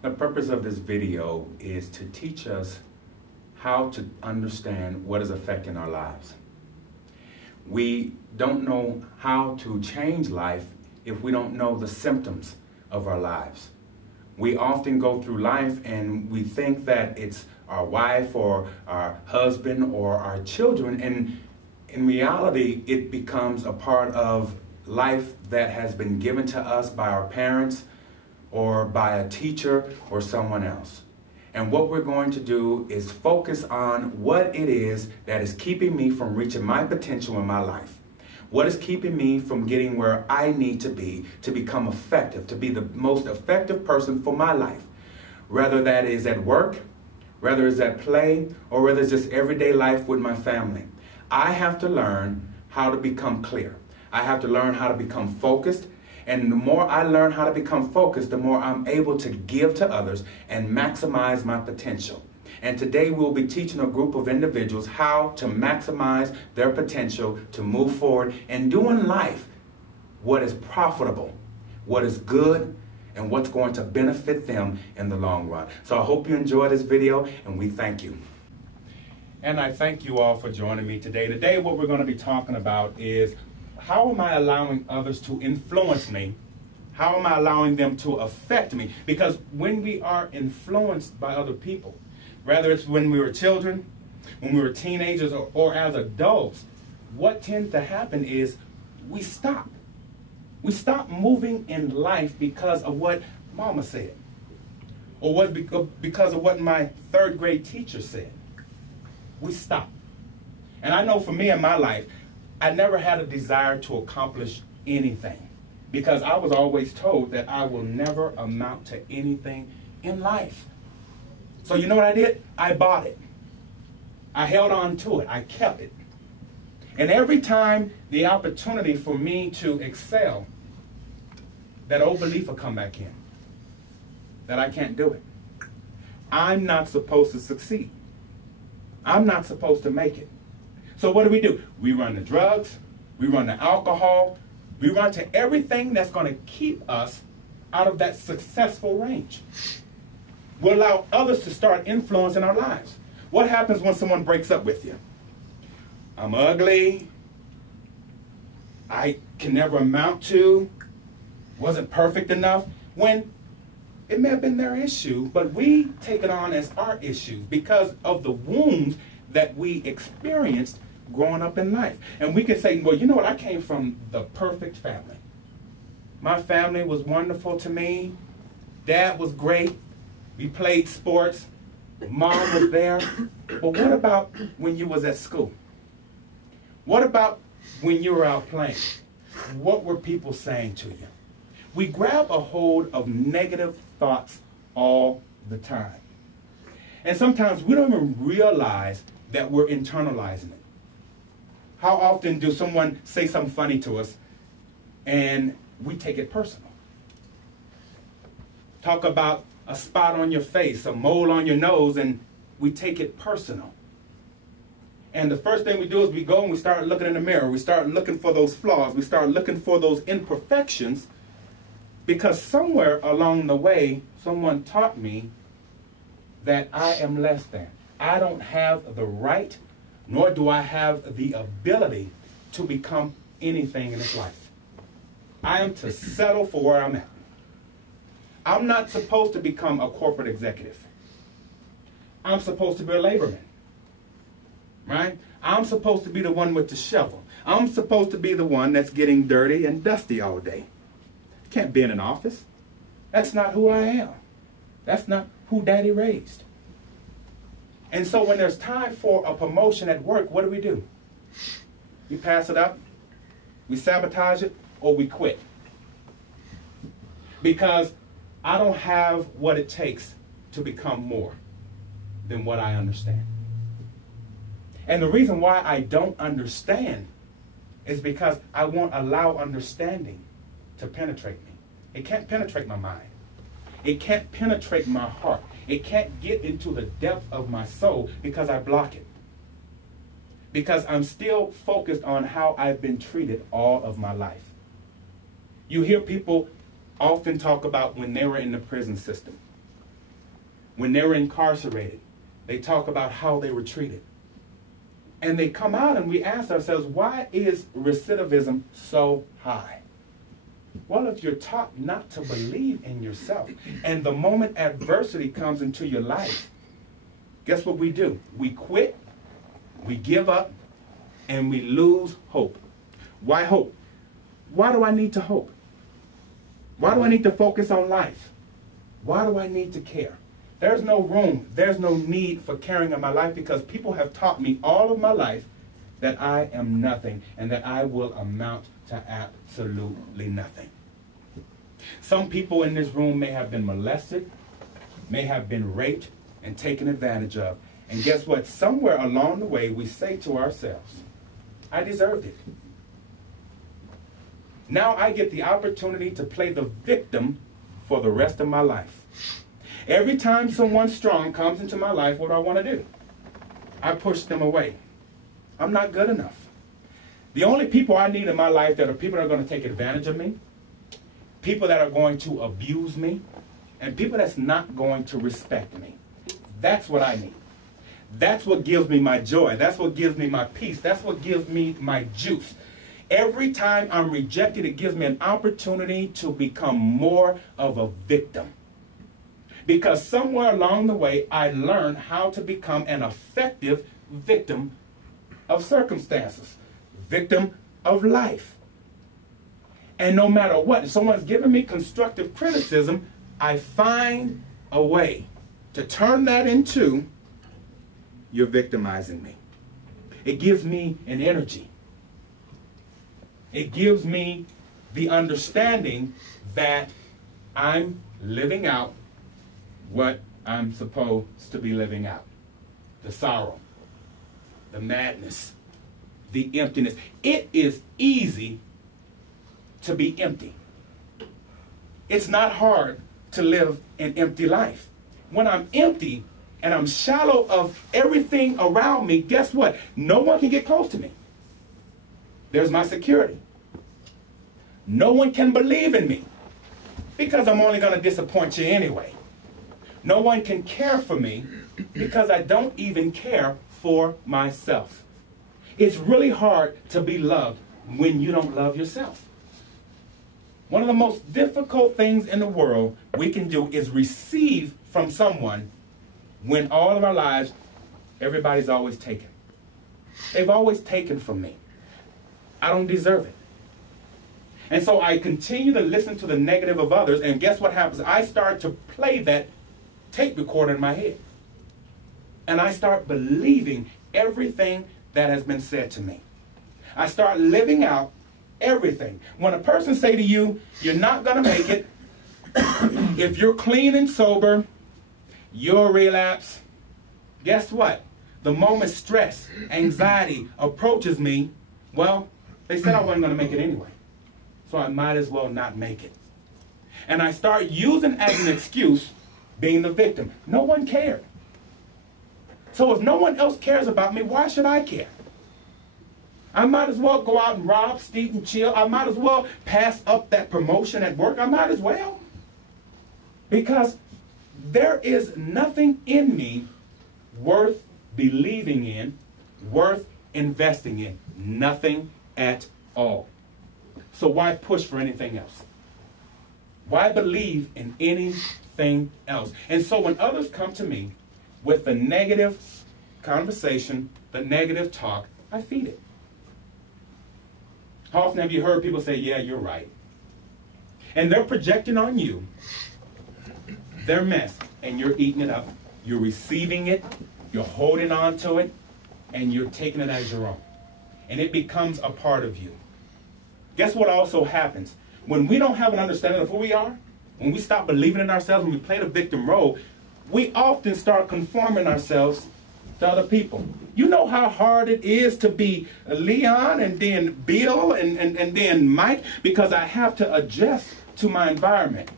The purpose of this video is to teach us how to understand what is affecting our lives. We don't know how to change life if we don't know the symptoms of our lives. We often go through life and we think that it's our wife or our husband or our children, and in reality it becomes a part of life that has been given to us by our parents or by a teacher or someone else. And what we're going to do is focus on what it is that is keeping me from reaching my potential in my life. What is keeping me from getting where I need to be to become effective, to be the most effective person for my life. Whether that is at work, whether it's at play, or whether it's just everyday life with my family. I have to learn how to become clear. I have to learn how to become focused. And the more I learn how to become focused, the more I'm able to give to others and maximize my potential. And today we'll be teaching a group of individuals how to maximize their potential to move forward and do in life what is profitable, what is good, and what's going to benefit them in the long run. So I hope you enjoy this video, and we thank you. And I thank you all for joining me today. Today what we're going to be talking about is how am I allowing others to influence me? How am I allowing them to affect me? Because when we are influenced by other people, whether it's when we were children, when we were teenagers, or as adults, what tends to happen is we stop. We stop moving in life because of what mama said, or because of what my third grade teacher said. We stop. And I know for me in my life, I never had a desire to accomplish anything because I was always told that I will never amount to anything in life. So you know what I did? I bought it. I held on to it. I kept it. And every time the opportunity for me to excel, that old belief will come back in, that I can't do it. I'm not supposed to succeed. I'm not supposed to make it. So what do? We run to drugs, we run to alcohol, we run to everything that's going to keep us out of that successful range. We'll allow others to start influencing our lives. What happens when someone breaks up with you? I'm ugly, I can never amount to, wasn't perfect enough, when it may have been their issue, but we take it on as our issues because of the wounds that we experienced growing up in life. And we can say, well, you know what? I came from the perfect family. My family was wonderful to me. Dad was great. We played sports. Mom was there. But what about when you was at school? What about when you were out playing? What were people saying to you? We grab a hold of negative thoughts all the time. And sometimes we don't even realize that we're internalizing it. How often do someone say something funny to us and we take it personal? Talk about a spot on your face, a mole on your nose, and we take it personal. And the first thing we do is we go and we start looking in the mirror. We start looking for those flaws. We start looking for those imperfections because somewhere along the way, someone taught me that I am less than. I don't have the right, nor do I have the ability to become anything in this life. I am to settle for where I'm at. I'm not supposed to become a corporate executive. I'm supposed to be a laborman, right? I'm supposed to be the one with the shovel. I'm supposed to be the one that's getting dirty and dusty all day. I can't be in an office. That's not who I am. That's not who Daddy raised. And so when there's time for a promotion at work, what do? We pass it up, we sabotage it, or we quit. Because I don't have what it takes to become more than what I understand. And the reason why I don't understand is because I won't allow understanding to penetrate me. It can't penetrate my mind. It can't penetrate my heart. It can't get into the depth of my soul because I block it. Because I'm still focused on how I've been treated all of my life. You hear people often talk about when they were in the prison system. when they were incarcerated, they talk about how they were treated. And they come out and we ask ourselves, why is recidivism so high? Well, if you're taught not to believe in yourself, and the moment adversity comes into your life, guess what we do? We quit, we give up, and we lose hope. Why hope? Why do I need to hope? Why do I need to focus on life? Why do I need to care? There's no room, there's no need for caring in my life because people have taught me all of my life that I am nothing and that I will amount to absolutely nothing. Some people in this room may have been molested, may have been raped and taken advantage of. And guess what? Somewhere along the way we say to ourselves, I deserved it. Now I get the opportunity to play the victim for the rest of my life. Every time someone strong comes into my life, what do I want to do? I push them away. I'm not good enough. The only people I need in my life that are people that are going to take advantage of me, people that are going to abuse me, and people that's not going to respect me. That's what I need. That's what gives me my joy. That's what gives me my peace. That's what gives me my juice. Every time I'm rejected, it gives me an opportunity to become more of a victim. Because somewhere along the way, I learned how to become an effective victim of circumstances, victim of life. And no matter what, if someone's giving me constructive criticism, I find a way to turn that into, you're victimizing me. It gives me an energy. It gives me the understanding that I'm living out what I'm supposed to be living out. The sorrow, the madness, the emptiness. It is easy to be empty. It's not hard to live an empty life. When I'm empty and I'm shallow of everything around me, guess what? No one can get close to me. There's my security. No one can believe in me because I'm only going to disappoint you anyway. No one can care for me because I don't even care for myself. It's really hard to be loved when you don't love yourself. One of the most difficult things in the world we can do is receive from someone when all of our lives, everybody's always taken. They've always taken from me. I don't deserve it. And so I continue to listen to the negative of others, and guess what happens? I start to play that tape recorder in my head. And I start believing everything that has been said to me. I start living out everything. When a person say to you, you're not going to make it, if you're clean and sober, you'll relapse. Guess what? The moment stress, anxiety approaches me, well, they said I wasn't going to make it anyway. So I might as well not make it. And I start using as an excuse being the victim. No one cared. So if no one else cares about me, why should I care? I might as well go out and rob, steal, and chill. I might as well pass up that promotion at work. I might as well. Because there is nothing in me worth believing in, worth investing in. Nothing at all. So why push for anything else? Why believe in anything else? And so when others come to me with the negative conversation, the negative talk, I feed it. How often have you heard people say, yeah, you're right? And they're projecting on you their mess, and you're eating it up. You're receiving it, you're holding on to it, and you're taking it as your own. And it becomes a part of you. Guess what also happens? When we don't have an understanding of who we are, when we stop believing in ourselves, when we play the victim role, we often start conforming ourselves to other people. You know how hard it is to be Leon and then Bill and then Mike, because I have to adjust to my environment.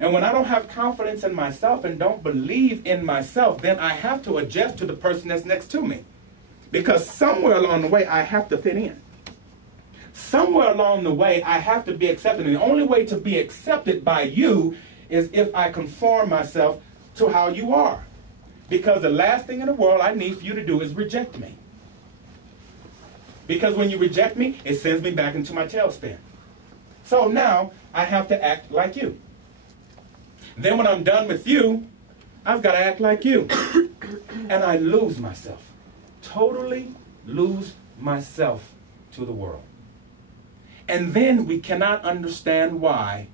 And when I don't have confidence in myself and don't believe in myself, then I have to adjust to the person that's next to me. Because somewhere along the way, I have to fit in. Somewhere along the way, I have to be accepted. And the only way to be accepted by you is if I conform myself to how you are. Because the last thing in the world I need for you to do is reject me. Because when you reject me, it sends me back into my tailspin. So now I have to act like you. Then when I'm done with you, I've got to act like you. And I lose myself. Totally lose myself to the world. And then we cannot understand why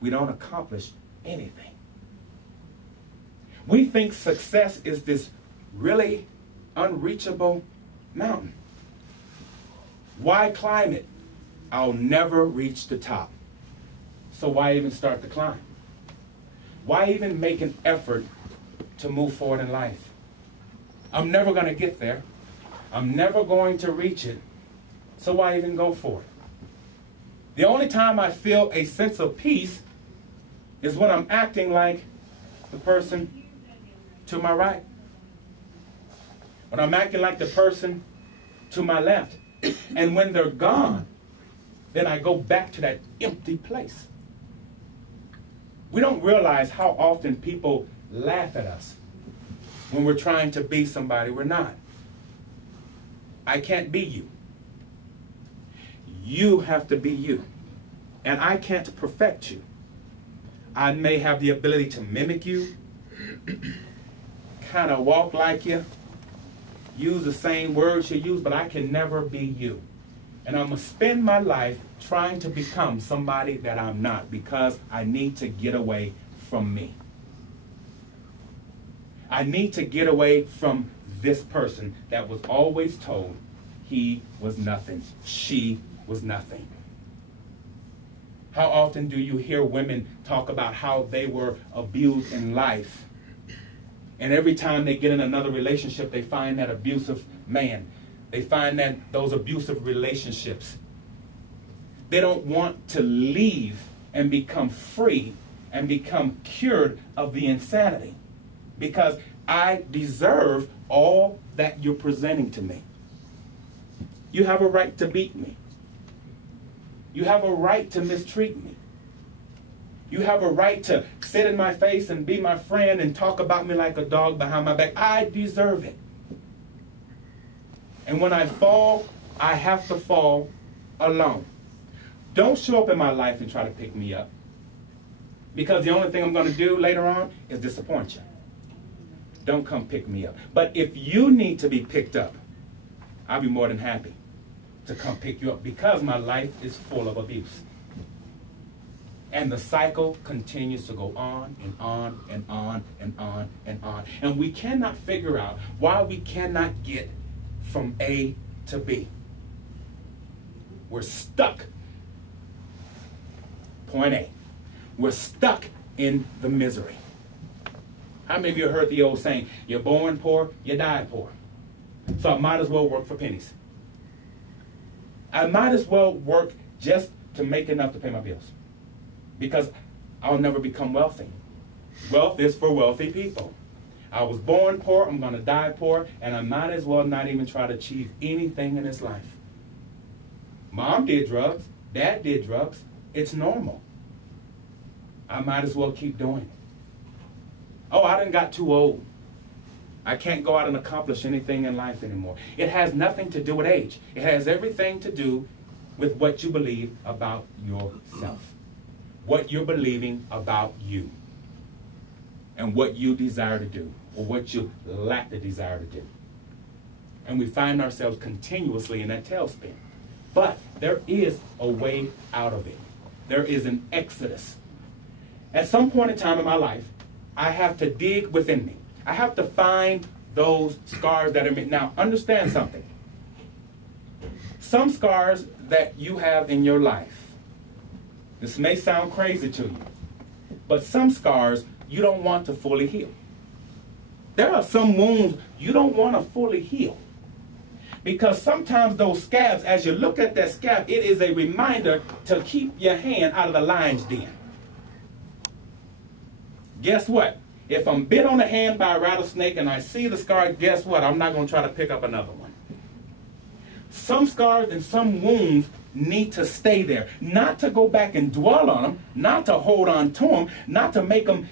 we don't accomplish anything. We think success is this really unreachable mountain. Why climb it? I'll never reach the top. So why even start the climb? Why even make an effort to move forward in life? I'm never going to get there. I'm never going to reach it. So why even go for it? The only time I feel a sense of peace is when I'm acting like the person to my right. When I'm acting like the person to my left. And when they're gone, then I go back to that empty place. We don't realize how often people laugh at us when we're trying to be somebody we're not. I can't be you. You have to be you. And I can't perfect you. I may have the ability to mimic you, kind of walk like you, use the same words you use, but I can never be you. And I'm going to spend my life trying to become somebody that I'm not because I need to get away from me. I need to get away from this person that was always told he was nothing, she was nothing. How often do you hear women talk about how they were abused in life? And every time they get in another relationship, they find that abusive man. They find that those abusive relationships. They don't want to leave and become free and become cured of the insanity. Because I deserve all that you're presenting to me. You have a right to beat me. You have a right to mistreat me. You have a right to sit in my face and be my friend and talk about me like a dog behind my back. I deserve it. And when I fall, I have to fall alone. Don't show up in my life and try to pick me up. Because the only thing I'm going to do later on is disappoint you. Don't come pick me up. But if you need to be picked up, I'll be more than happy to come pick you up because my life is full of abuse. And the cycle continues to go on and on and on and on and on. And we cannot figure out why we cannot get from A to B. We're stuck. Point A. We're stuck in the misery. How many of you heard the old saying, you're born poor, you die poor? So I might as well work for pennies. I might as well work just to make enough to pay my bills. Because I'll never become wealthy. Wealth is for wealthy people. I was born poor, I'm going to die poor, and I might as well not even try to achieve anything in this life. Mom did drugs, Dad did drugs. It's normal. I might as well keep doing it. Oh, I done got too old. I can't go out and accomplish anything in life anymore. It has nothing to do with age. It has everything to do with what you believe about yourself. What you're believing about you. And what you desire to do. Or what you lack the desire to do. And we find ourselves continuously in that tailspin. But there is a way out of it. There is an exodus. At some point in time in my life, I have to dig within me. I have to find those scars that are me. Now, understand something. Some scars that you have in your life, this may sound crazy to you, but some scars you don't want to fully heal. There are some wounds you don't want to fully heal. Because sometimes those scabs, as you look at that scab, it is a reminder to keep your hand out of the lion's den. Guess what? If I'm bit on the hand by a rattlesnake and I see the scar, guess what? I'm not going to try to pick up another one. Some scars and some wounds need to stay there. Not to go back and dwell on them, not to hold on to them, not to make them